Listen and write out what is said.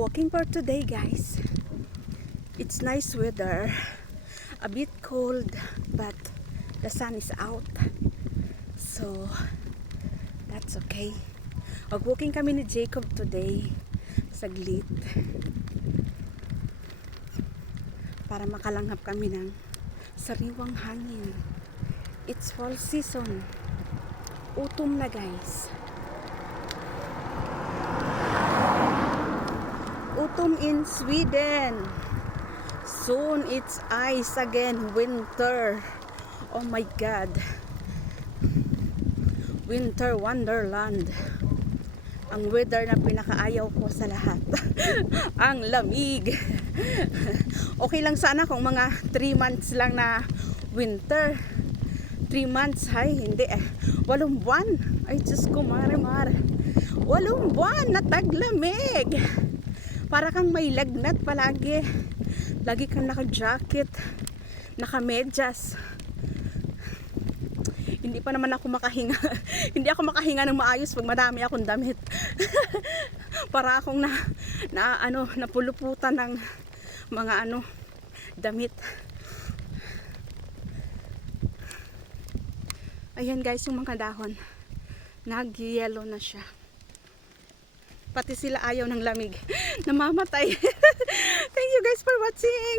Walking for today, guys. It's nice weather. A bit cold, but the sun is out. So, that's okay. Mag-walking kami ni Jacob today. Saglit. Para makalanghap kami ng sariwang hangin. It's fall season. Autumn na, guys. Autumn in Sweden. Soon it's ice again. Winter. Oh my God. Winter wonderland. Ang weather na pinakaayaw ko sa lahat. Ang lamig. Okay lang sana kung mga 3 months lang na winter. 3 months, hay, hindi 8 buwan. Ay, Diyos ko, mare-mare. 8 buwan na taglamig. Para kang may lagnat palagi. Lagi kang naka-jacket, naka-medyas. Hindi pa naman ako makahinga. Hindi ako makahinga ng maayos pag madami akong damit. Para akong napuluputan ng mga damit. Ayan guys, yung mga dahon nag-yellow na siya. Pati sila ayaw ng lamig. Namamatay. Thank you guys for watching.